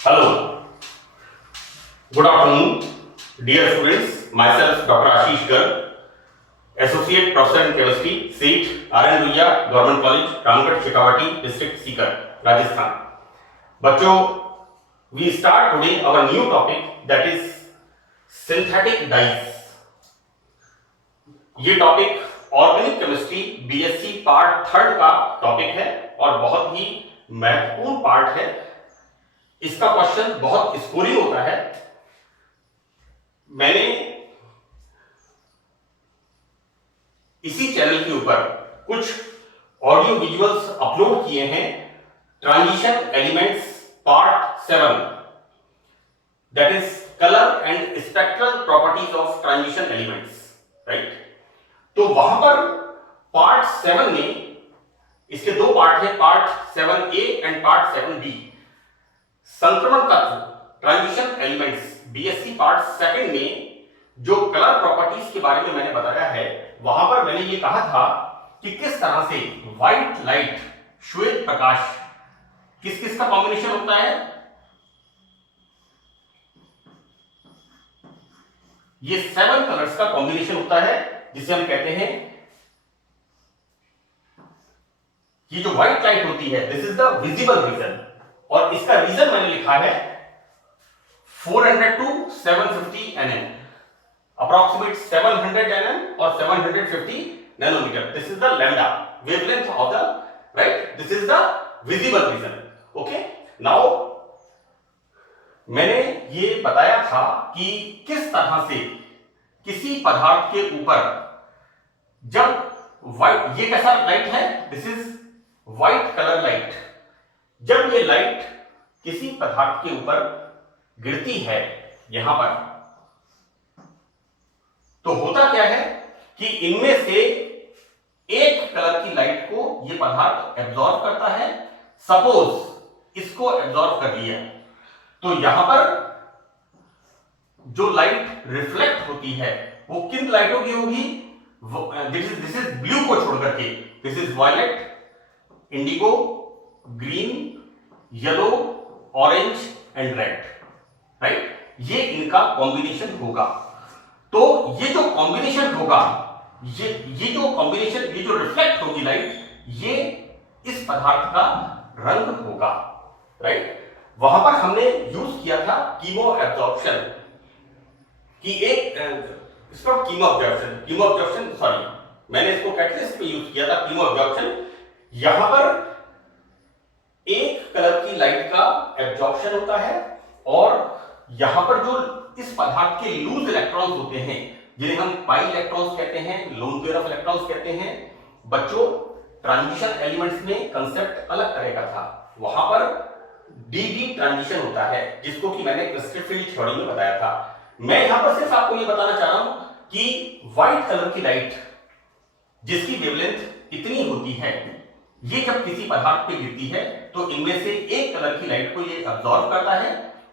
Hello, good afternoon, dear students. Myself, Dr. Ashish Garg, Associate Professor in Chemistry, seat R.N. Ruia, Government College, Ramgarh, Shekhawati, District Sikar, Rajasthan. बच्चों, we start today our new topic, that is synthetic dyes. ये topic organic chemistry BSc part 3 का topic है और बहुत ही महत्वपूर्ण part है। इसका question बहुत स्कोरिंग होता है। मैंने इसी चैनल के ऊपर कुछ ऑडियो विजुअल्स अपलोड किए हैं। Transition elements part 7, that is colour and spectral properties of transition elements, right. तो वहां पर पार्ट 7 में इसके दो पार्ट है, part 7A and part 7B। संक्रमण तत्व ट्रांजिशन एलिमेंट्स बीएससी पार्ट 2 में जो कलर प्रॉपर्टीज के बारे में मैंने बताया है, वहां पर मैंने ये कहा था कि किस तरह से व्हाइट लाइट, श्वेत प्रकाश, किस किस का कॉम्बिनेशन होता है। ये 7 कलर्स का कॉम्बिनेशन होता है, जिसे हम कहते हैं, ये जो व्हाइट लाइट होती है, this is the visible reason. और इसका रीजन मैंने लिखा है 400 to 750 nm, अप्रोक्सीमेट 700 nm और 750 nanometre. This is the lambda wavelength of the, right, this is the visible region. Okay, now मैंने ये बताया था कि किस तरह से किसी पदार्थ के ऊपर जब व्हाइट, ये कैसा लाइट है, this is white colour light. जब ये लाइट किसी पदार्थ के ऊपर गिरती है यहां पर, तो होता क्या है कि इनमें से एक कलर की लाइट को ये पदार्थ एब्जॉर्ब करता है। सपोज इसको एब्जॉर्ब कर लिया, तो यहां पर जो लाइट रिफ्लेक्ट होती है वो किन लाइटों की होगी, दिस इज ब्लू को छोड़कर के, this is violet, indigo, green, yellow, orange and red, right. ये इनका कॉम्बिनेशन होगा। तो ये जो कॉम्बिनेशन होगा, ये जो कॉम्बिनेशन, ये जो रिफ्लेक्ट होगी लाइट, ये इस पदार्थ का रंग होगा, राइट। वहां पर हमने यूज किया था कीमो एब्जॉर्प्शन कि एक कीमो एब्जॉर्प्शन, सॉरी, मैंने इसको कैटलिस्ट पे यूज किया था, कीमो एब्जॉर्प्शन। यहां पर एक कलर की लाइट का एब्जॉर्प्शन होता है और यहां पर जो इस पदार्थ के लूज इलेक्ट्रॉन्स होते हैं, जिन्हें हम पाई इलेक्ट्रॉन्स कहते हैं, लोन पेयर ऑफ इलेक्ट्रॉन्स कहते हैं। बच्चों, ट्रांजिशन एलिमेंट्स में कंसेप्ट अलग तरह का था। वहां पर डीडी ट्रांजिशन होता है, जिसको कि मैंने क्रिस्टल फील्ड थ्योरी में बताया था। मैं यहां पर सिर्फ आपको ये बताना चाह रहा हूं कि व्हाइट कलर की लाइट जिसकी वेवलेंथ इतनी होती है, ये जब किसी पदार्थ पे गिरती है तो इनमें से एक कलर की लाइट को ये अब्सॉर्ब करता है।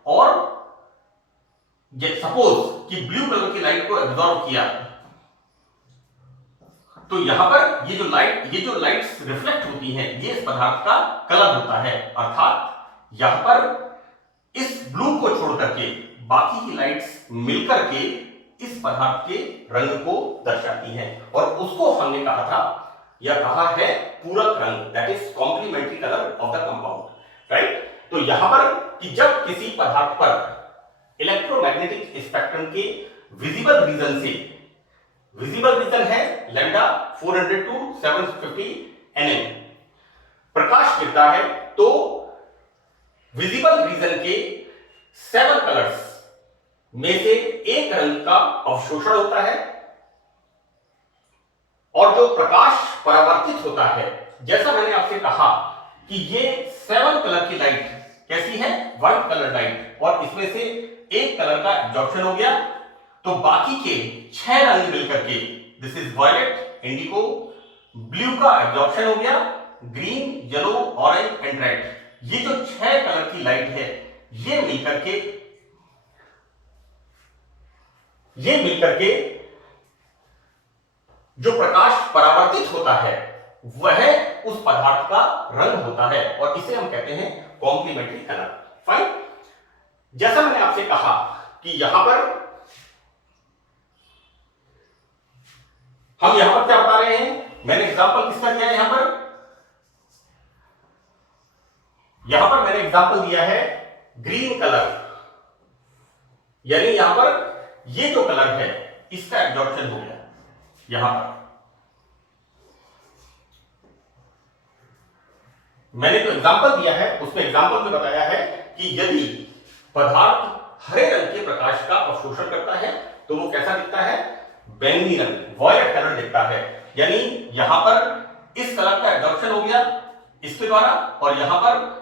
और सपोज कि ब्लू कलर की लाइट को एब्सॉर्ब किया, तो यहां पर ये जो लाइट्स रिफ्लेक्ट होती हैं, ये इस पदार्थ का कलर होता है। अर्थात यहां पर इस ब्लू को छोड़ करके बाकी की लाइट्स मिलकर के इस पदार्थ के रंग को दर्शाती हैं, और उसको हमने कहा था, यह कहा है पूरक रंग, that is complementary colour of the compound, right. तो यहां पर कि जब किसी पदार्थ पर इलेक्ट्रोमैग्नेटिक स्पेक्ट्रम के विजिबल रीजन से, विजिबल रीजन है लैम्डा 400 to 750 nm, प्रकाश गिरता है, तो विजिबल रीजन के 7 कलर्स में से एक रंग का अवशोषण होता है, और जो प्रकाश परावर्तित होता है, जैसा मैंने आपसे कहा कि ये 7 कलर की लाइट कैसी है, व्हाइट कलर लाइट, और इसमें से एक कलर का एब्जॉर्प्शन हो गया, तो बाकी के 6 रंग मिलकर के, this is violet, indigo, blue का एब्जॉर्प्शन हो गया, green, yellow, orange and red. ये जो 6 कलर की लाइट है, ये मिलकर के जो प्रकाश परावर्तित होता है वह उस पदार्थ का रंग होता है और इसे हम कहते हैं कॉम्प्लीमेंट्री कलर। फाइन। जैसा मैंने आपसे कहा कि यहां पर हम यहां पर क्या बता रहे हैं, मैंने एग्जांपल किसका दिया है, यहां पर मैंने एग्जांपल दिया है ग्रीन कलर, यानी यहां पर ये जो कलर है इसका एब्जॉर्प्शन हो गया। यहां पर मैंने जो एग्जांपल दिया है उसमें एग्जांपल में बताया है कि यदि पदार्थ हरे रंग के प्रकाश का अवशोषण करता है तो वो कैसा दिखता है, बैंगनी रंग, वॉयलेट कलर दिखता है। यानी यहां पर इस कलर का एब्जॉर्प्शन हो गया इसके द्वारा, और यहां पर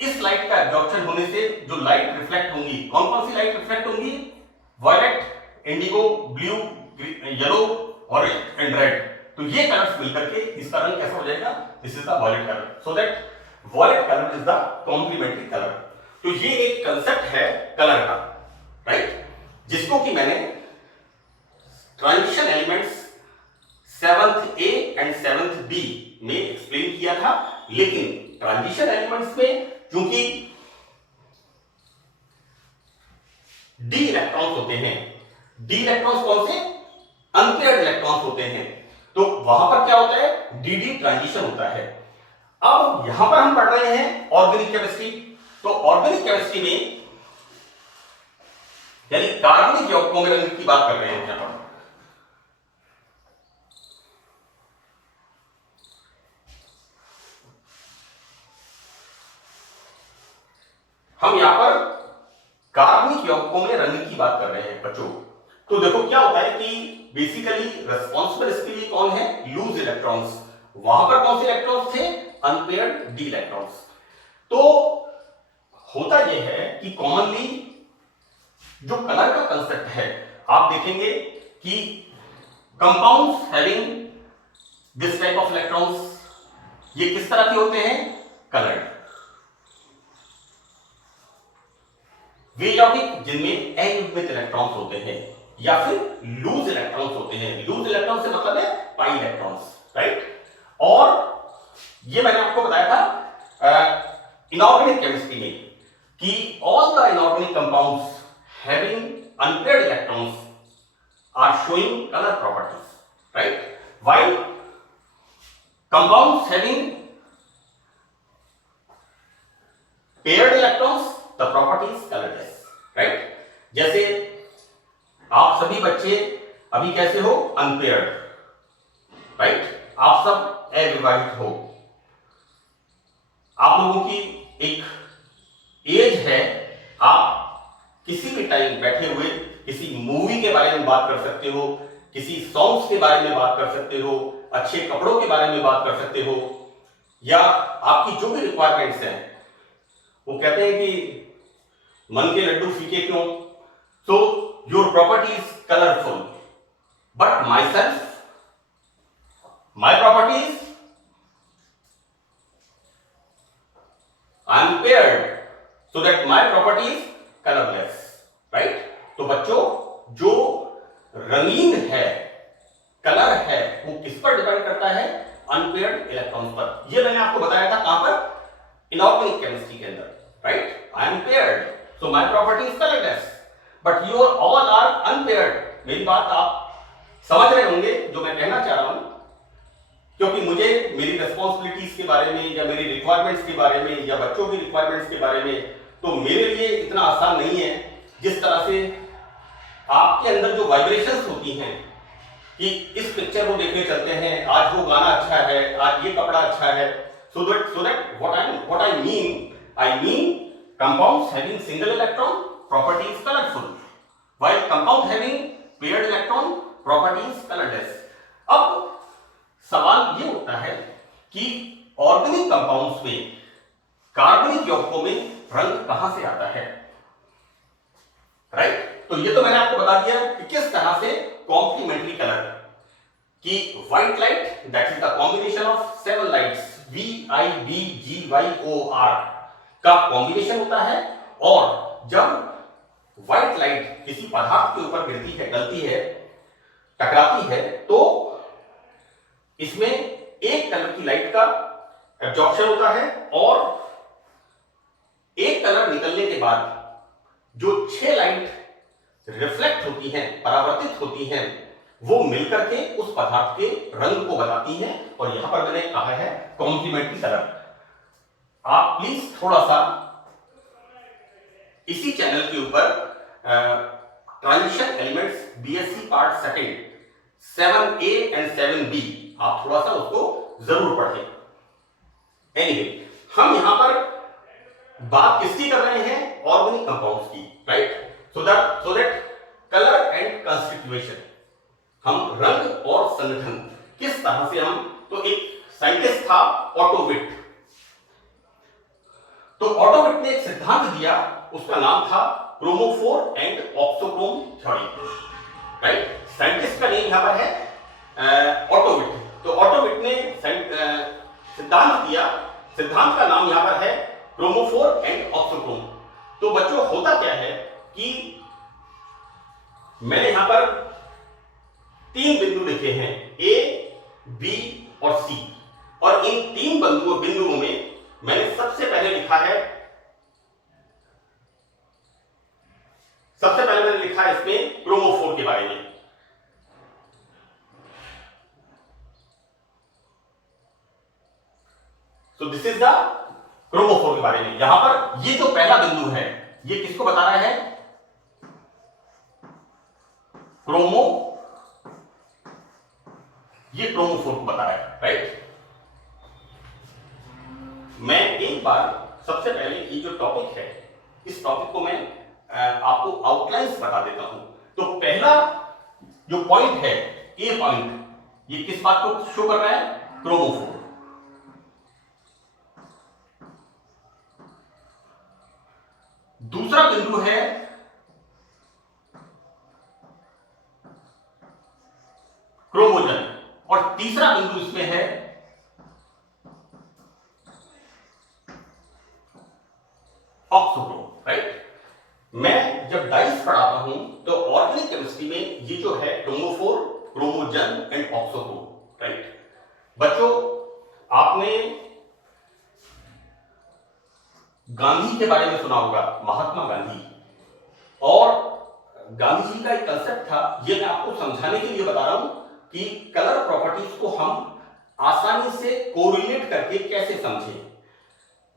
इस लाइट का एब्जॉर्प्शन होने से जो लाइट रिफ्लेक्ट होंगी, कौन कौन सी लाइट रिफ्लेक्ट होंगी, violet, indigo, blue, yellow, orange and red. तो ये कलर्स मिलकर के इसका रंग कैसा हो जाएगा, this is the violet colour. So that violet colour is the complementary colour. तो ये एक कंसेप्ट है कलर का, राइट, जिसको कि मैंने transition elements 7th A and 7th B में एक्सप्लेन किया था। लेकिन ट्रांजिशन एलिमेंट्स में चूंकि डी इलेक्ट्रॉन्स होते हैं, डी इलेक्ट्रॉन्स कौन से, अनपेयर्ड इलेक्ट्रॉन्स होते हैं, तो वहां पर क्या होता है, डी ट्रांजिशन होता है। अब यहां पर हम पढ़ रहे हैं ऑर्गेनिक केमिस्ट्री। तो ऑर्गेनिक केमिस्ट्री में यानी कार्बनिक यौगिकों में रंग की बात कर रहे हैं। यहां पर हम यहां पर कार्बनिक यौगिकों में रंग की बात कर रहे हैं बच्चों। तो देखो क्या होता है कि बेसिकली रेस्पॉन्सिबल इसके लिए कौन है, लूज इलेक्ट्रॉन्स। वहां पर कौन से इलेक्ट्रॉन्स थे, अनपेयर्ड डी इलेक्ट्रॉन्स। तो होता यह है कि कॉमनली जो कलर का कंसेप्ट है, आप देखेंगे कि compounds having this type of electrons, ये किस तरह के होते हैं, कलर्ड। वे यौगिक जिनमें अयुग्मित इलेक्ट्रॉन्स होते हैं या फिर लूज इलेक्ट्रॉन्स होते हैं। लूज इलेक्ट्रॉन से मतलब है पाई इलेक्ट्रॉन्स, राइट। और ये मैंने आपको बताया था इनऑर्गेनिक केमिस्ट्री में कि all the inorganic compounds having unpaired electrons are showing colour properties, right, while compounds having paired electrons the property is colourless, right. जैसे आप सभी बच्चे अभी कैसे हो, अनपेयर्ड, राइट, आप सब अविवाहित हो। आप लोगों की एक एज है, आप किसी भी टाइम बैठे हुए किसी मूवी के बारे में बात कर सकते हो, किसी सॉन्ग्स के बारे में बात कर सकते हो, अच्छे कपड़ों के बारे में बात कर सकते हो, या आपकी जो भी रिक्वायरमेंट्स हैं। वो कहते हैं कि मन के लड्डू फीके क्यों, so your property is colourful, but my self, my property is unpaired, so that my property is colourless, right. तो बच्चों जो रंगीन है, कलर है, वो किस पर डिपेंड करता है, अनपेयर्ड इलेक्ट्रॉन्स पर। ये मैंने आपको बताया था कहां पर, इनऑर्गेनिक केमिस्ट्री के अंदर, right. I am paired so my property is colorless, but you all are unpaired। मेरी बात आप समझ रहे होंगे जो मैं कहना चाह रहा हूं, क्योंकि मुझे मेरी रेस्पॉन्सिबिलिटीज के बारे में या मेरी रिक्वायरमेंट्स के बारे में या बच्चों की रिक्वायरमेंट्स के बारे में, तो मेरे लिए इतना आसान नहीं है जिस तरह से आपके अंदर जो वाइब्रेशंस होती हैं कि इस पिक्चर को देखने चलते हैं, आज वो गाना अच्छा है, आज ये कपड़ा अच्छा है, so that what I mean compounds having single electron property is colorful, while compound having paired electron property is colorless। अब सवाल ये उठता है कि ऑर्गेनिक कंपाउंड्स में, कार्बनिक यौगिकों में रंग कहां से आता है, राइट। तो ये तो मैंने आपको बता दिया कि किस तरह से कॉम्प्लीमेंट्री कलर की white light, that is the combination of 7 lights VIBGYOR का कॉम्बिनेशन होता है। और जब व्हाइट लाइट किसी पदार्थ के ऊपर गिरती है, गलती है, टकराती है, तो इसमें एक कलर की लाइट का एब्जॉर्प्शन होता है और एक कलर निकलने के बाद जो 6 लाइट रिफ्लेक्ट होती हैं, परावर्तित होती हैं, वो मिलकर के उस पदार्थ के रंग को बताती हैं। और यहां पर मैंने कहा है कॉम्प्लीमेंट्री कलर। आप प्लीज थोड़ा सा इसी चैनल के ऊपर transition elements BSc part second 7A and 7B आप थोड़ा सा उसको जरूर पढ़ें। एनीवे, हम यहां पर बात किसकी कर रहे हैं? ऑर्गेनिक कंपाउंड्स की, right? So that colour and constitution, हम रंग और संगठन किस तरह से तो एक साइंटिस्ट था ऑटोविट। तो ऑटोविट ने एक सिद्धांत दिया, उसका नाम था chromophore and auxochrome theory, right? Scientist का नेम यहां पर है ऑटोविट। तो ऑटोविट ने सिद्धांत दिया, सिद्धांत का नाम यहां पर है क्रोमोफोर एंड ऑक्सोक्रोम। तो बच्चों, होता क्या है कि मैंने यहां पर 3 बिंदु लिखे हैं, ए, बी और सी। और इन 3 बिंदुओं में मैंने सबसे पहले मैंने लिखा है इसमें क्रोमोफोर के बारे में। सो दिस इज द क्रोमोफोर के बारे में। यहां पर ये जो पहला बिंदु है, ये किसको बता रहा है? ये क्रोमोफोर को बता रहा है, राइट? मैं एक बार सबसे पहले ये जो टॉपिक है, इस टॉपिक को मैं आपको आउटलाइंस बता देता हूं। तो पहला जो पॉइंट है, ए पॉइंट, ये किस बात को शो कर रहा है? क्रोमोफोर। दूसरा बिंदु है क्रोमोजन और तीसरा बिंदु इसमें है ऑक्सोक्रोम, राइट? मैं जब डाइस पढ़ाता हूं तो ऑर्गेनिक केमिस्ट्री में ये जो है क्रोमोफोर, क्रोमोजन एंड ऑक्सोक्रोम, राइट? बच्चों, आपने गांधी के बारे में सुना होगा, महात्मा गांधी। और गांधी जी का एक कंसेप्ट था, ये मैं आपको समझाने के लिए बता रहा हूं कि कलर प्रॉपर्टीज को हम आसानी से कोरिलेट करके कैसे समझें।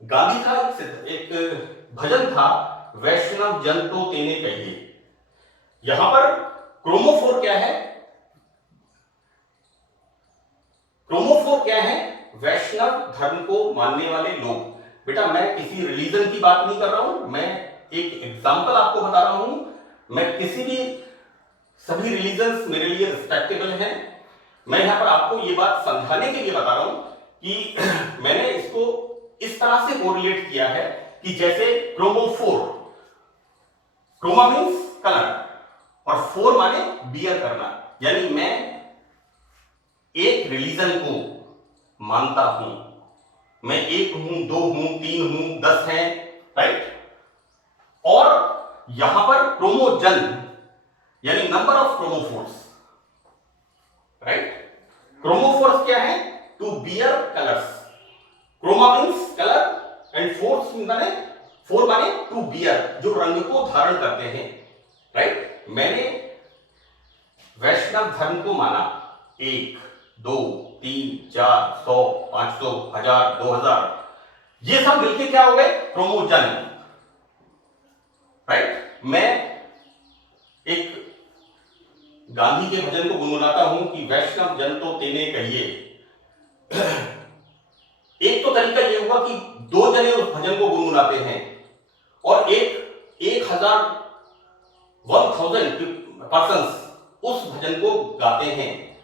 गांधी का एक भजन था, वैष्णव जन तो तेने कहिए। यहां पर क्रोमोफोर क्या है? क्रोमोफोर क्या है? वैष्णव धर्म को मानने वाले लोग। बेटा, मैं किसी रिलीजन की बात नहीं कर रहा हूं, मैं एक एग्जांपल आपको बता रहा हूं। मैं किसी भी, सभी रिलीजन्स मेरे लिए रिस्पेक्टेबल हैं। मैं यहां पर आपको ये बात समझाने के लिए बता रहा हूं कि मैंने इसको इस तरह से कोरिलेट किया है कि जैसे क्रोमोफोर, क्रोमा मीन्स कलर और फोर माने बियर करना, यानी मैं एक रिलीजन को मानता हूं, मैं 1 हूं, 2 हूं, 3 हूं, 10 हैं, राइट? और यहां पर क्रोमोजन यानी number of chromophores, right? Chromophores क्या है? To bear colours. Chroma means colour and phore माने टू बियर, जो रंग को धारण करते हैं, राइट? मैंने वैष्णव धर्म को माना, 1, 2, 3, 4, 100, 500, 1000, 2000, ये सब मिलके क्या हो गए? Chromogen, right? मैं एक गांधी के भजन को गुनगुनाता हूं कि वैष्णव जन तो तेने कहिए। एक तो तरीका ये हुआ कि 2 जने उस भजन को गुनगुनाते हैं और 1000 पर्सन्स उस भजन को गाते हैं,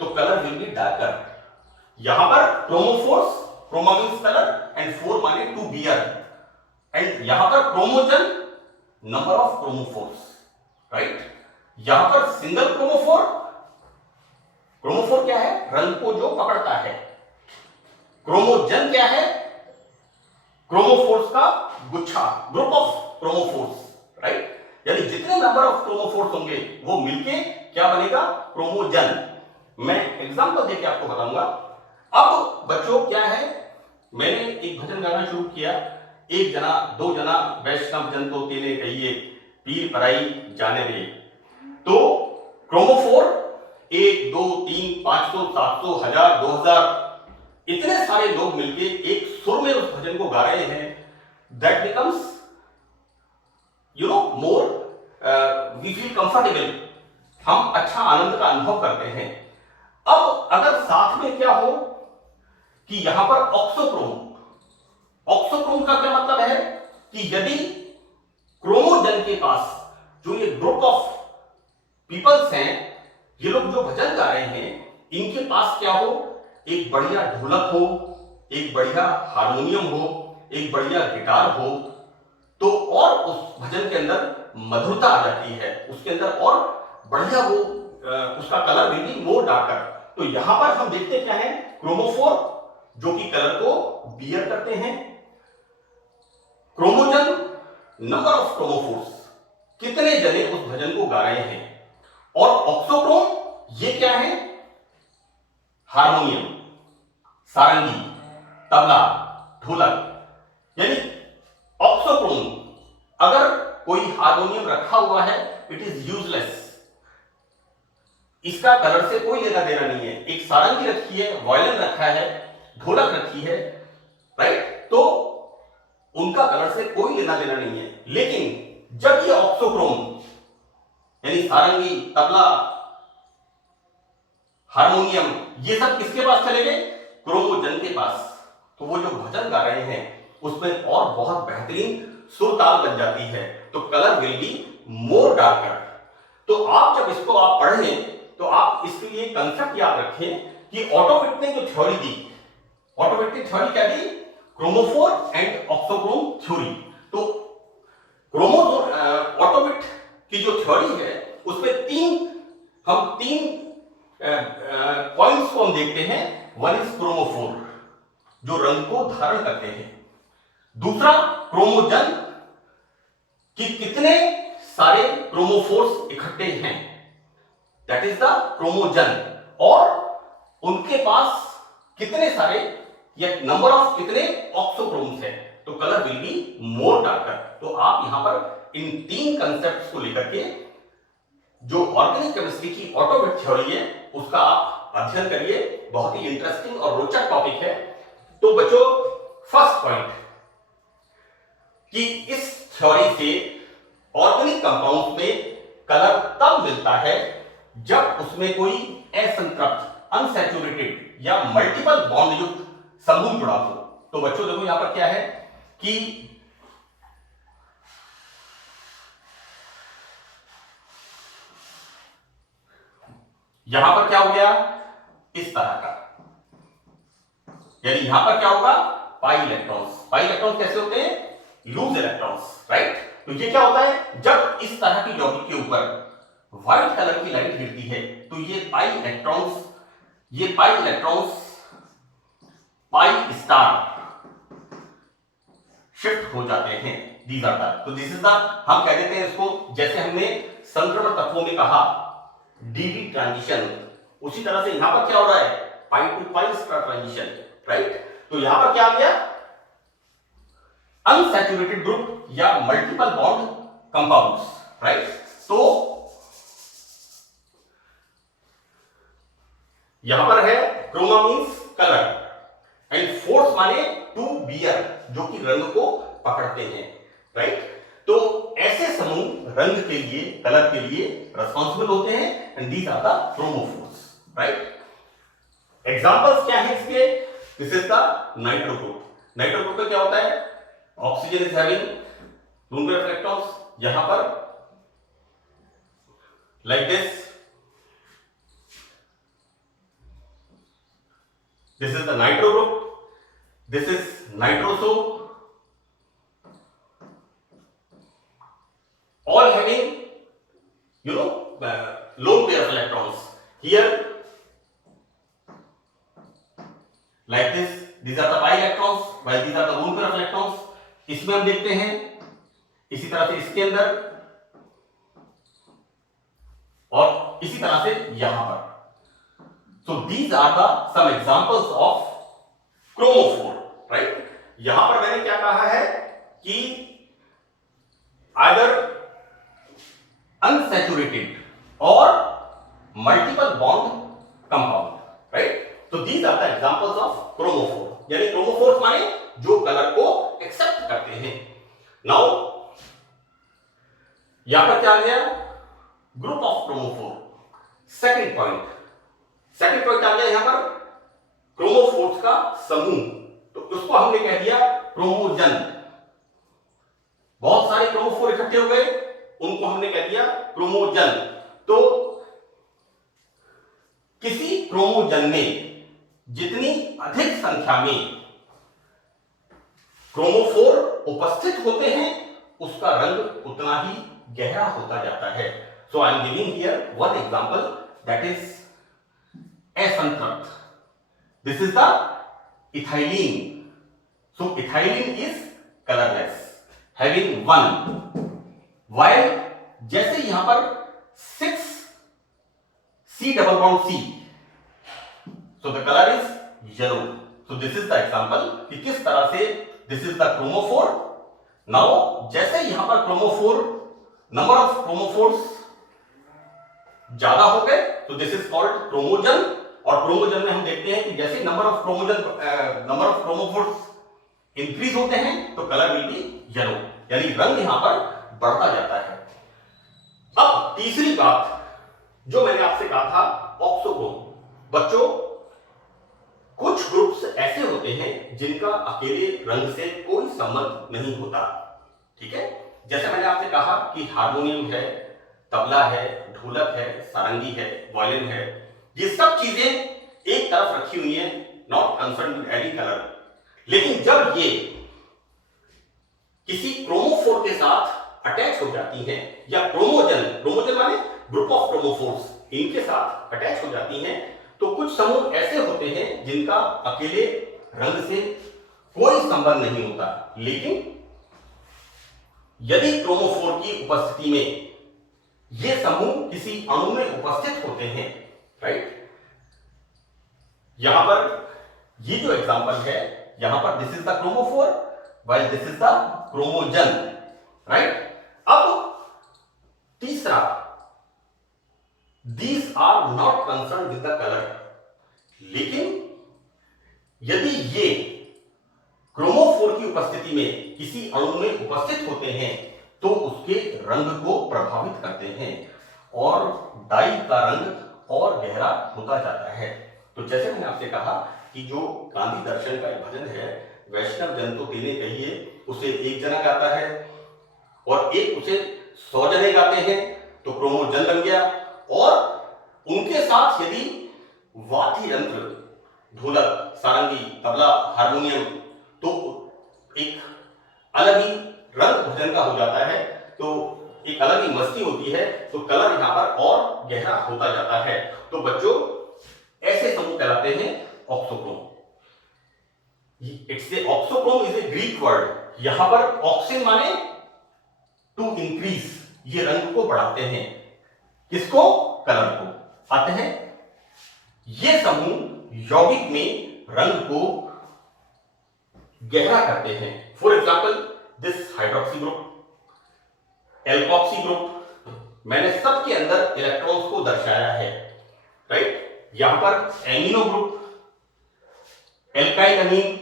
तो कलर विल बी डार्कर। यहां पर chromophores, chroma means colour and phore माने टू बियर, एंड यहां पर chromogen number of chromophores, right? यहां पर सिंगल क्रोमोफोर, क्रोमोफोर क्या है? रंग को जो पकड़ता है। क्रोमोजन क्या है? क्रोमोफोर्स का गुच्छा, ग्रुप ऑफ क्रोमोफोर्स, राइट? यानी जितने नंबर ऑफ क्रोमोफोर्स होंगे वो मिलके क्या बनेगा? क्रोमोजन। मैं एग्जांपल देके आपको बताऊंगा। अब बच्चों क्या है, मैंने एक भजन गाना शुरू किया, एक जना दो जना वैष्णव जन तो तेने कहिए, पीर पराई जाने रे। तो क्रोमोफोर 1 2 3 500 700 1000 2000 इतने सारे लोग मिलके एक सुर में उस भजन को गा रहे हैं। That becomes more we feel comfortable, हम अच्छा आनंद का अनुभव करते हैं। अब अगर साथ में क्या हो कि यहां पर ऑक्सोक्रोम, ऑक्सोक्रोम का क्या मतलब है कि यदि क्रोमोजन के पास जो ये ग्रुप ऑफ पीपल्स हैं, ये लोग जो भजन गा रहे हैं, इनके पास क्या हो, एक बढ़िया ढोलक हो, एक बढ़िया हारमोनियम हो, एक बढ़िया गिटार हो, तो और उस भजन के अंदर मधुरता आ जाती है, उसके अंदर और बढ़िया वो उसका colour will be more darker. तो यहां पर हम देखते क्या है, क्रोमोफोर जो कि कलर को बियर करते हैं, क्रोमोजन नंबर ऑफ क्रोमोफोर्स, कितने जने उस भजन को गा रहे हैं, और ऑक्सोक्रोम ये क्या है, हारमोनियम, सारंगी, तबला, ढोलक। यानी ऑक्सोक्रोम, अगर कोई हारमोनियम रखा हुआ है इट इज यूजलेस, इसका कलर से कोई लेना देना नहीं है। एक सारंगी रखी है, वायलिन रखा है, ढोलक रखी है, राइट, तो उनका कलर से कोई लेना देना नहीं है। लेकिन जब ये ऑक्सोक्रोम यानी सारंगी, तबला, हारमोनियम, ये सब किसके पास चले गए, क्रोमोजन के पास, तो वो जो भजन गा रहे हैं उसमें और बहुत बेहतरीन सुर ताल बन जाती है, तो colour will be more darker. तो आप जब इसको आप पढ़ें तो आप इसके लिए कंसेप्ट याद रखें कि ऑटोविट ने जो थ्योरी दी, ऑटोविट ने थ्योरी क्या दी, क्रोमोफोर एंड ऑक्सोक्रोम थ्योरी। तो क्रोमोफोर ऑटोविट की जो थ्योरी है उसमें तीन पॉइंट्स को हम देखते हैं। वन इज क्रोमोफोर जो रंग को धारण करते हैं, दूसरा क्रोमोजन कि कितने सारे क्रोमोफोर्स इकट्ठे हैं, दैट इज द क्रोमोजन, और उनके पास कितने सारे या नंबर ऑफ कितने ऑक्सोक्रोम्स है, तो colour will be more darker. तो आप यहां पर इन तीन कंसेप्ट्स को लेकर के जो ऑर्गेनिक केमिस्ट्री की ऑटोविट थ्योरी है उसका आप अध्ययन करिए, बहुत ही इंटरेस्टिंग और रोचक टॉपिक है। तो बच्चों, फर्स्ट पॉइंट कि इस थ्योरी से ऑर्गेनिक कंपाउंड में कलर तब मिलता है जब उसमें कोई असंतृप्त, अनसैचुरेटेड या मल्टीपल बॉन्ड युक्त समूह जुड़ा हो। तो बच्चों देखो यहां पर क्या है कि यहां पर क्या हो गया, इस तरह का, यानी यहां पर क्या होगा, पाई इलेक्ट्रॉन्स। पाई इलेक्ट्रॉन्स कैसे होते हैं, लूज इलेक्ट्रॉन्स, राइट। तो ये क्या होता है, जब इस तरह की यौगिक के ऊपर व्हाइट कलर की लाइट गिरती है तो ये pi electrons pi star shift हो जाते हैं, दीज आर द, तो दिस इज द, हम कह देते हैं इसको, जैसे हमने संक्रमण तत्वों में कहा डीडी ट्रांजिशन, उसी तरह से यहां पर क्या हो रहा है, pi to pi star transition, right. तो यहां पर क्या आ गया, अनसैचुरेटेड ग्रुप या मल्टीपल बॉन्ड कंपाउंड्स, राइट। तो यहां पर है chroma means colour and phore माने टू बियर जो कि रंग को पकड़ते हैं, राइट। तो ऐसे समूह रंग के लिए, कलर के लिए रिस्पॉन्सिबल होते हैं and these are the chromophores, right. Examples क्या है इसके, this is the nitro group. Nitro group में क्या होता है, oxygen is having lone pair of electrons, यहां पर like this is the nitro group, this is nitroso, all having lone pair of electrons here like this, these are the pi electrons while these are the lone pair of electrons। इसमें हम देखते हैं इसी तरह से इसके अंदर और इसी तरह से यहां पर, So these are the some examples of chromophore, right? यहां पर मैंने क्या कहा है कि either unsaturated or multiple bond compound, right? So these are the examples of chromophore. यानी chromophores माने जो कलर को एक्सेप्ट करते हैं. Now यहां पर क्या आ गया? Group of chromophore. Second point आ गया यहां पर क्रोमोफोर्स का समूह. तो उसको हमने कह दिया क्रोमोजन. बहुत सारे क्रोमोफोर इकट्ठे हो गए, उनको हमने कह दिया क्रोमोजन. तो किसी क्रोमोजन में जितनी अधिक संख्या में क्रोमोफोर उपस्थित होते हैं उसका रंग उतना ही गहरा होता जाता है. So I am giving here one example, that is एसंत्रप्त. This is the ethylene. So ethylene is colourless, having one, while जैसे यहां पर 6 C double bond C, so the colour is yellow. So this is the example कि किस तरह से this is the chromophore. Now जैसे यहां पर क्रोमोफोर, नंबर ऑफ क्रोमोफोर्स ज्यादा हो गए तो दिस इज कॉल्ड क्रोमोजन. और क्रोमोजन में हम देखते हैं कि जैसे नंबर ऑफ क्रोमोफोर्स इंक्रीज होते हैं तो कलर विल बी येलो, यानी रंग यहां पर बढ़ता जाता है. अब तीसरी बात जो मैंने आपसे कहा था, ऑक्सोक्रोम. बच्चों कुछ ग्रुप्स ऐसे होते हैं जिनका अकेले रंग से कोई संबंध नहीं होता. ठीक है, जैसे मैंने आपसे कहा कि हारमोनियम है, तबला है, ढोलक है, सारंगी है, वायलिन है, ये सब चीजें एक तरफ रखी हुई हैं, not concern with any colour. लेकिन जब ये किसी क्रोमोफोर के साथ अटैच हो जाती हैं, या क्रोमोजन माने ग्रुप ऑफ क्रोमोफोर्स, इनके साथ अटैच हो जाती हैं, तो कुछ समूह ऐसे होते हैं जिनका अकेले रंग से कोई संबंध नहीं होता. लेकिन यदि क्रोमोफोर की उपस्थिति में ये समूह किसी अणु में उपस्थित होते हैं, राइट, यहां पर ये जो एग्जांपल है, यहां पर this is the chromophore while this is the chromogen, right. अब तीसरा, these are not concern with the colour. लेकिन यदि ये क्रोमोफोर की उपस्थिति में किसी अणु में उपस्थित होते हैं तो उसके रंग को प्रभावित करते हैं और डाई का रंग और गहरा होता जाता है. तो जैसे मैंने आपसे कहा कि जो गांधी दर्शन का एक भजन है, वैष्णव जन तो तेने कहिए, उसे एक जना गाता है और एक उसे 100 जने गाते हैं, तो क्रोमोजन बन गया. और उनके साथ यदि वाद्य यंत्र, ढोलक, सारंगी, तबला, हारमोनियम, तो एक अलग ही रंग भजन का हो जाता है, तो एक अलग ही मस्ती होती है, तो कलर यहां पर और गहरा होता जाता है. तो बच्चों ऐसे समूह कहलाते हैं auxochrome. Auxochrome is a Greek word. यहां पर ऑक्सिन माने टू इंक्रीज, ये रंग को बढ़ाते हैं. किसको? कलर को. आते हैं ये समूह यौगिक में रंग को गहरा करते हैं. For example this hydroxy group, alkoxy group, मैंने सबके अंदर इलेक्ट्रॉन्स को दर्शाया है, राइट. यहां पर amino group, alkyl amine,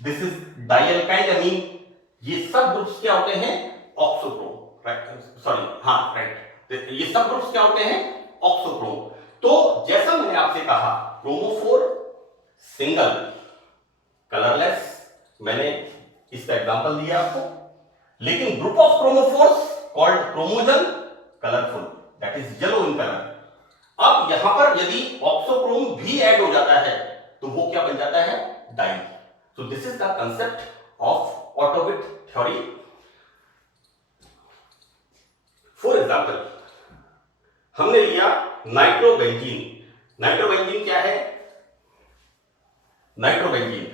this is dialkyl amine, ये सब ग्रुप्स क्या होते हैं? ऑक्सोक्रोम, राइट, सॉरी, हाँ राइट, ये सब ग्रुप्स क्या होते हैं? ऑक्सोक्रोम. तो जैसा मैंने आपसे कहा, क्रोमोफोर सिंगल, कलरलेस, मैंने इसका एग्जांपल दिया आपको. लेकिन group of chromophores called chromogen, colourful, that is yellow in colour. अब यहां पर यदि ऑक्सोक्रोम भी ऐड हो जाता है तो वो क्या बन जाता है? Dye. So this is the concept of Otto Witt theory. For example हमने लिया नाइट्रोबेंजीन. नाइट्रोबेंजीन क्या है? Nitrobenzene,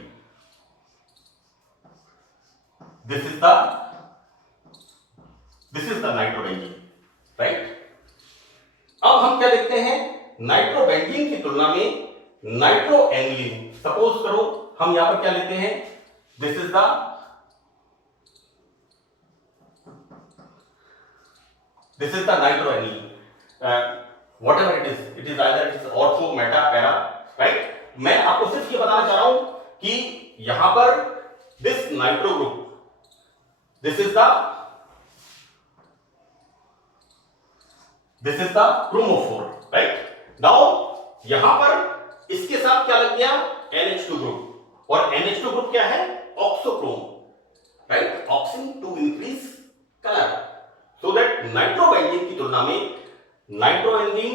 this is the nitrobenzene, right. अब हम क्या देखते हैं? नाइट्रोबेंजीन की तुलना में नाइट्रोएनिलीन, सपोज करो हम यहां पर क्या लेते हैं, this is the nitroaniline, whatever it is either it is ortho, meta, para, right? मैं आपको सिर्फ ये बताना चाह रहा हूं कि यहां पर this nitro group, this is the chromophore, right? Now यहां पर इसके साथ क्या लग गया, NH2 ग्रुप, और NH2 ग्रुप क्या है, auxochrome, right? Auxin to increase colour, so that nitrobenzene की तुलना में नाइट्रोएनिलीन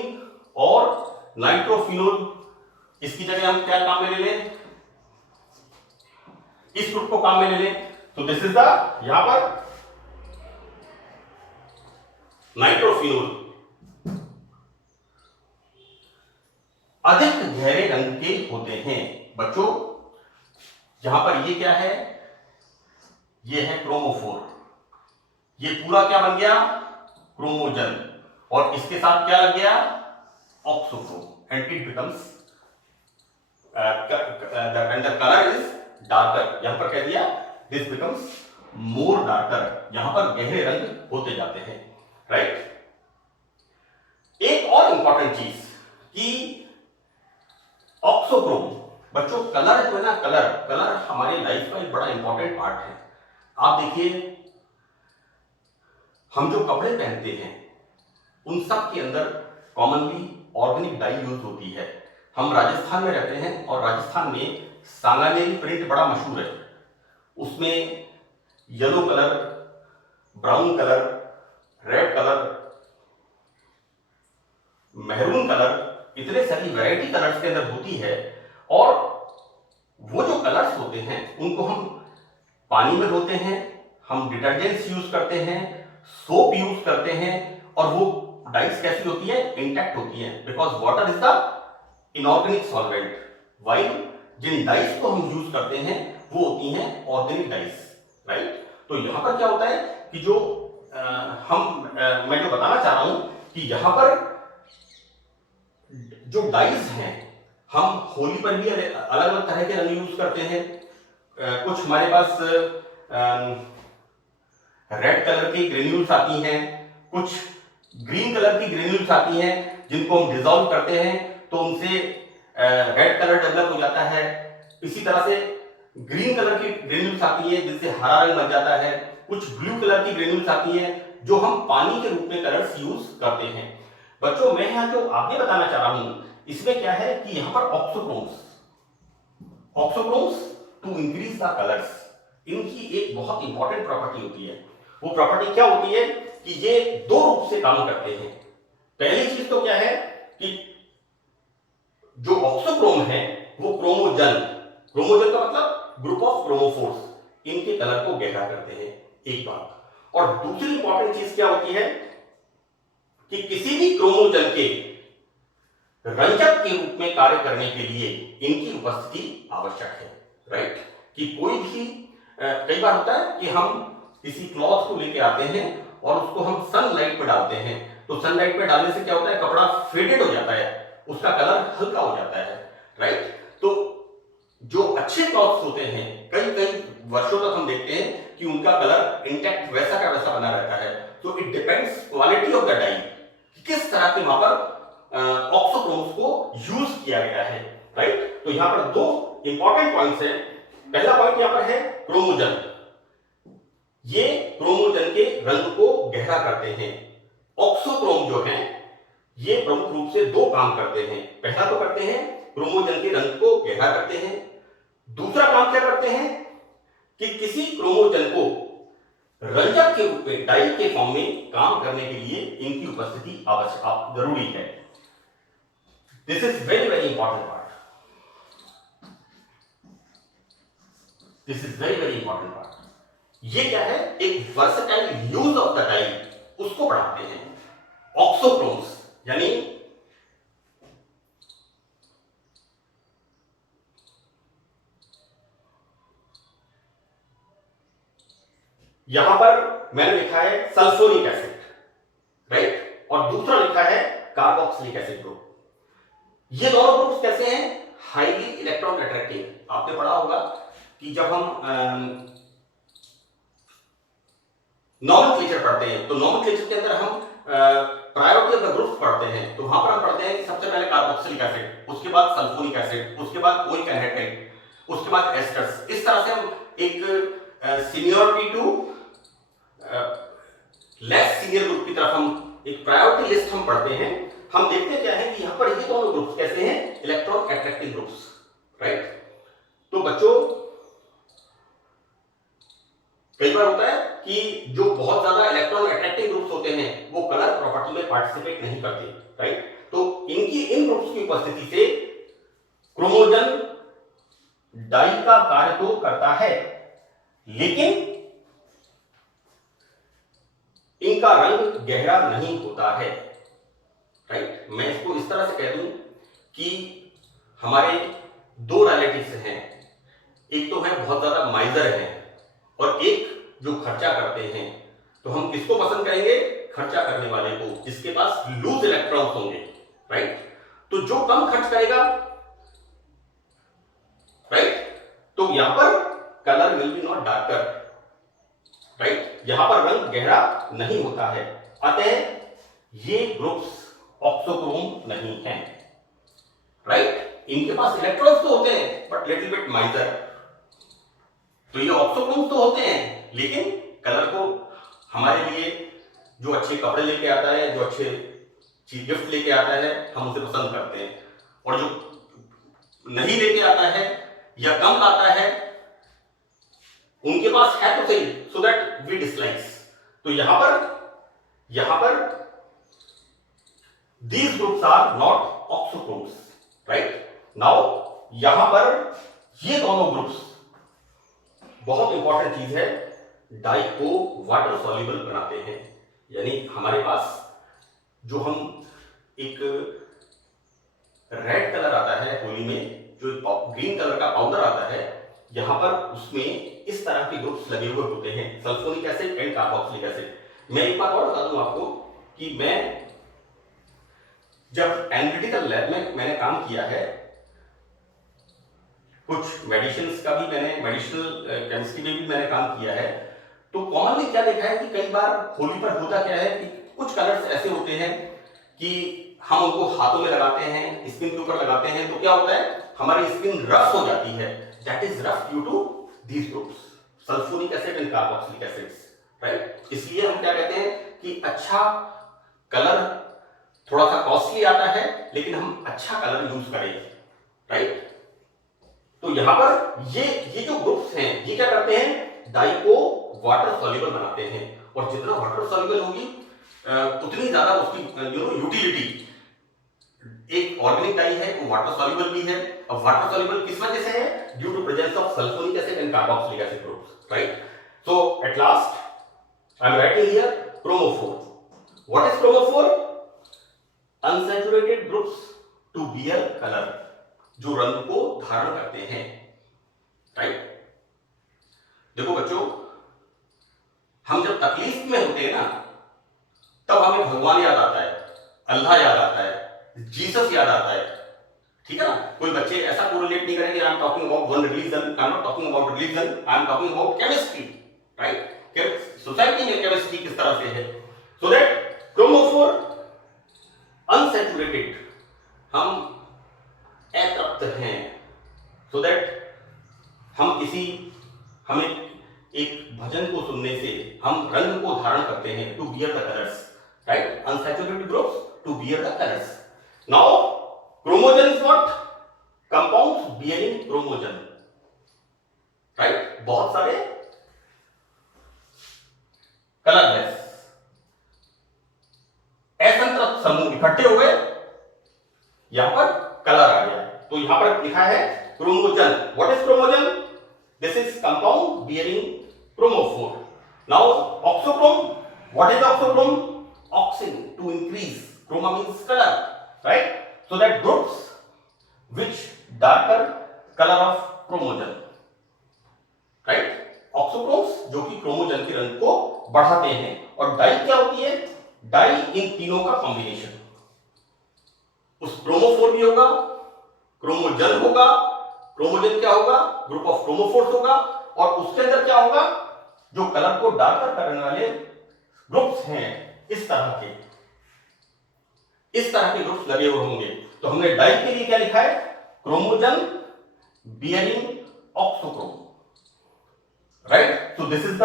और नाइट्रोफिनोल, इसकी जगह हम क्या काम में ले लें, इस ग्रुप को काम में ले लें, तो दिस इज द, यहां पर नाइट्रोफिनोल अधिक गहरे रंग के होते हैं बच्चों। यहां पर ये क्या है, ये है क्रोमोफोर, ये पूरा क्या बन गया, क्रोमोजन, और इसके साथ क्या लग गया, auxochrome, and it becomes and the color is darker, यहां पर कह दिया this becomes more darker, यहां पर गहरे रंग होते जाते हैं, राइट? एक और इंपॉर्टेंट चीज कि ऑक्सोक्रोम, बच्चों कलर जो है ना, कलर हमारी लाइफ का एक बड़ा इंपॉर्टेंट पार्ट है। आप देखिए हम जो कपड़े पहनते हैं उन सब के अंदर कॉमनली ऑर्गेनिक डाई यूज होती है। हम राजस्थान में रहते हैं और राजस्थान में सांगानेरी प्रिंट बड़ा मशहूर है, उसमें yellow colour, brown colour, red colour, maroon colour, इतने सारी वैरायटी कलर्स के अंदर होती है, और वो जो कलर्स होते हैं उनको हम पानी में धोते हैं, हम डिटर्जेंट्स यूज करते हैं, सोप यूज करते हैं, और वो डाइस कैसी होती है, इंटैक्ट होती है, because water is the inorganic solvent, while जिन डाइस को हम यूज करते हैं वो होती हैं ऑर्गेनिक डाइस, राइट? तो यहां पर क्या होता है कि जो मैं जो बताना चाह रहा हूं कि यहां पर जो डाइस हैं, हम होली पर भी अलग अलग तरह के रंग यूज करते हैं। कुछ हमारे पास रेड कलर की ग्रेन्यूल्स आती हैं, कुछ ग्रीन कलर की ग्रेन्यूल्स आती हैं, जिनको हम डिसॉल्व करते हैं तो उनसे रेड कलर डेवलप हो जाता है। इसी तरह से ग्रीन कलर की ग्रेन्यूल्स आती है जिससे हरा रंग बन जाता है। कुछ ब्लू कलर की ग्रेन्यूल्स आती हैं जो हम पानी के रूप में कलर्स यूज करते हैं। बच्चों मैं यहां जो आगे बताना चाह रहा हूं इसमें क्या है कि यहां पर auxochromes to increase the colours, इनकी एक बहुत इंपॉर्टेंट प्रॉपर्टी होती है। वो प्रॉपर्टी क्या होती है कि ये दो रूप से काम करते हैं। पहली चीज तो क्या है कि जो ऑक्सोक्रोम है वो क्रोमोजन का मतलब ग्रुप ऑफ क्रोमोफोर्स, इनके कलर को गहरा करते हैं, एक बात। और दूसरी इंपॉर्टेंट चीज क्या होती है कि किसी भी क्रोमोजन के रंजक के रूप में कार्य करने के लिए इनकी उपस्थिति आवश्यक है, राइट? कि कोई भी कई बार होता है कि हम किसी क्लॉथ को लेके आते हैं और उसको हम सनलाइट पे डालते हैं, तो सनलाइट पे डालने से क्या होता है, कपड़ा फेडेड हो जाता है, उसका कलर हल्का हो जाता है, राइट? तो जो अच्छे क्लॉथ्स होते हैं कई कई वर्षों तक हम देखते हैं कि उनका कलर इंटैक्ट वैसा का वैसा बना रहता है। तो it depends quality of the dye, किस तरह के वहां पर ऑक्सोक्रोम्स को यूज किया गया है, राइट? तो यहां पर दो इंपॉर्टेंट पॉइंट्स हैं। पहला पॉइंट यहां पर है क्रोमोजन, ये क्रोमोजन के रंग को गहरा करते हैं। ऑक्सोक्रोम जो है ये प्रमुख रूप से दो काम करते हैं। पहला तो करते हैं क्रोमोजन के रंग को गहरा करते हैं, दूसरा काम क्या करते हैं कि किसी क्रोमोजन को रंजक के रूप में डाई के फॉर्म में काम करने के लिए इनकी उपस्थिति आवश्यक जरूरी है। This is very very important part, this is very very important part. ये क्या है, एक versatile use of the dye, उसको बढ़ाते हैं ऑक्सोक्रोम्स, यानी यहां पर मैंने लिखा है सल्फ्यूरिक एसिड, राइट? और दूसरा लिखा है कार्बोक्सिलिक एसिड ग्रुप। ये दोनों ग्रुप्स कैसे हैं? Highly electron attractive. आपने पढ़ा होगा कि जब हम नॉमेनक्लेचर पढ़ते हैं तो नॉमेनक्लेचर के अंदर हम प्रायोरिटी ऑफ द ग्रुप्स पढ़ते हैं, तो वहां पर हम पढ़ते हैं कि सबसे पहले कार्बोक्सिलिक एसिड, उसके बाद सल्फोनिक एसिड, उसके बाद ओइक एनहाइड्राइड, उसके बाद एस्टर्स। इस तरह से हम एक seniority to less senior group की तरफ हम एक प्रायोरिटी लिस्ट हम पढ़ते हैं। हम देखते क्या है कि यहां पर ये दोनों ग्रुप्स कैसे हैं? Electron attractive groups, right. तो बच्चों कई बार होता है कि जो बहुत ज्यादा इलेक्ट्रॉन अट्रैक्टिव ग्रुप्स होते हैं वो कलर प्रॉपर्टी में पार्टिसिपेट नहीं करते, राइट। तो इन ग्रुप्स की उपस्थिति से क्रोमोजन डाई का कार्य तो करता है, लेकिन इनका रंग गहरा नहीं होता है, राइट। मैं इसको इस तरह से कह दूं कि हमारे दो रिलेटिव्स हैं, एक तो है बहुत ज्यादा माइजर है और एक जो खर्चा करते हैं। तो हम किसको पसंद करेंगे? खर्चा करने वाले को, जिसके पास लूज इलेक्ट्रॉन्स होंगे, राइट। तो जो कम खर्च करेगा, राइट, तो यहां पर colour will be not darker, right, यहां पर रंग गहरा नहीं होता है। अतः ये ग्रुप्स ऑक्सोक्रोम नहीं है, राइट। इनके पास इलेक्ट्रॉन्स तो होते हैं बट लिटिल बिट माइजर। तो ये ऑक्सोक्रोम तो होते हैं, लेकिन कलर को हमारे लिए जो अच्छे कपड़े लेके आता है, जो अच्छे चीज गिफ्ट लेके आता है, हम उसे पसंद करते हैं। और जो नहीं लेके आता है या कम लाता है, उनके पास है तो सही, सो दैट वी डिसलाइक्स। तो यहां पर these groups are not oxochromes, right? now यहां पर ये दोनों ग्रुप्स, बहुत इंपॉर्टेंट चीज है, डाई को वाटर सॉल्युबल बनाते हैं। यानी हमारे पास जो हम एक रेड कलर आता है होली में, जो ग्रीन कलर का पाउडर आता है, यहां पर उसमें इस तरह के ग्रुप्स लगे हुए होते हैं, sulphonic acid and carboxylic acid. मैं एक बात और बता दूं आपको कि मैं जब एनालिटिकल लैब में मैंने काम किया है, कुछ मेडिसिन का भी मैंने, मेडिसिनल केमिस्ट्री में भी मैंने काम किया है, तो कॉमनली क्या देखा है कि कई बार होली पर होता क्या है कि कुछ कलर्स ऐसे होते हैं कि हम उनको हाथों में लगाते हैं, स्किन के ऊपर लगाते हैं, तो क्या होता है, हमारी स्किन रफ हो जाती है। That is rough due to these groups, sulphonic acid and carboxylic acids, right. इसलिए हम क्या कहते हैं कि अच्छा कलर थोड़ा सा कॉस्टली आता है, लेकिन हम अच्छा कलर यूज करें, राइट। तो यहां पर ये जो ग्रुप्स हैं, ये क्या करते हैं, डाई को वाटर सॉल्युबल बनाते हैं, और जितना वाटर सॉल्युबल होगी उतनी ज्यादा उसकी यूटिलिटी। एक ऑर्गेनिक डाई है वो वाटर सॉल्युबल भी है। अब वाटर सॉल्युबल किस वजह से है? Due to presence of sulphonic acid and carboxylic acid groups, right. So at last I am writing here chromophore. What is chromophore? Unsaturated groups to bear colour, जो रंग को धारण करते हैं, राइट। देखो बच्चों, हम जब तकलीफ में होते हैं ना, तब हमें भगवान याद आता है, अल्लाह याद आता है, जीसस याद आता है, ठीक है ना। कोई बच्चे ऐसा कोरिलेट नहीं करेंगे, I am talking about one religion, I am not talking about religion, I am talking about chemistry, right. Society में केमिस्ट्री किस तरह से है, सो दैट क्रोमोफोर अनसैचुरेटेड, हम अतृप्त हैं, सो दैट हमें एक भजन को सुनने से हम रंग को धारण करते हैं, to bear the colours, right. Unsaturated groups to bear the colours. Now chromogen is what? Compounds bearing chromogen, right. बहुत सारे कलरलेस असंतृप्त समूह इकट्ठे हो गए, यहां पर कलर आ गया। तो यहां पर लिखा है chromogen. What is chromogen? This is compound bearing chromophore. Now oxochrome, what is oxochrome? Oxin, to increase, chroma means color, right? So that groups which darker color of chromogen, right? oxochromes जो कि क्रोमोजन के रंग को बढ़ाते हैं। और die क्या होती है? डाई इन तीनों का कॉम्बिनेशन, उस क्रोमोफोर भी होगा, क्रोमोजन होगा, क्रोमोजन क्या होगा, ग्रुप ऑफ क्रोमोफोर्स होगा, और उसके अंदर क्या होगा, जो कलर को डार्कर करने वाले ग्रुप्स हैं इस तरह के ग्रुप्स लगे हुए होंगे। तो हमने डाई के लिए क्या लिखा है, chromogen bearing auxochrome, right. So this is the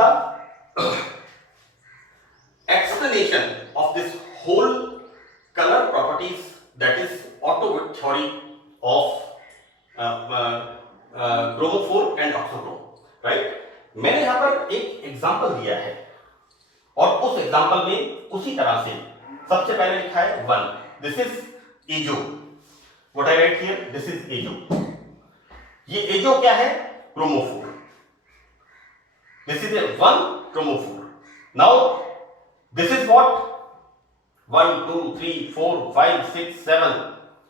explanation of this whole color properties, that is Otto theory of chromophore and oxochrome, right। मैंने यहां पर एक एग्जांपल दिया है और उस एग्जांपल में उसी तरह से सबसे पहले लिखा है 1, this is azo, what I right here, this is azo. ये एजो क्या है, chromophore, this is a 1 chromophore. Now this is what, 1 2 3 4 5 6 7,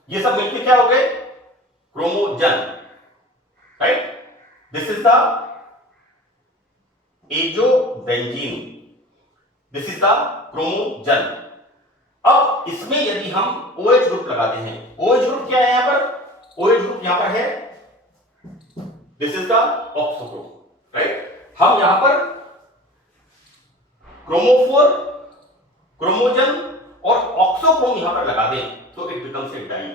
ये सब मिलकर क्या हो गए, chromogen, right. This is the azobenzene, this is the chromogen. अब इसमें यदि हम OH ग्रुप लगाते हैं, OH ग्रुप क्या है यहां पर, OH ग्रुप यहां पर है, this is the auxochrome, right. हम यहां पर क्रोमोफोर, क्रोमोजन और ऑक्सोक्रोम यहां पर लगा दें तो it becomes a dye,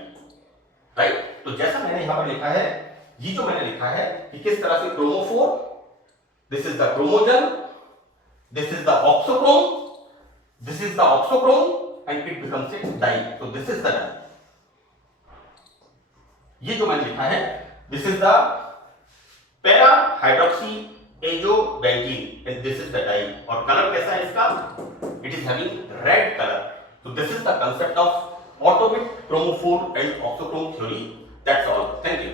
right. तो जैसा मैंने यहां पर लिखा है, ये जो मैंने लिखा है कि किस तरह से chromophore, this is the chromogen, this is the auxochrome, this is the auxochrome and it becomes a dye, तो दिस इज द डाई। ये जो मैंने लिखा है, this is the para hydroxy azobenzene and this is the dye, और colour कैसा है इसका, it is having red color. So this is the concept of autobit chromophore and oxochrome theory. That's all. Thank you.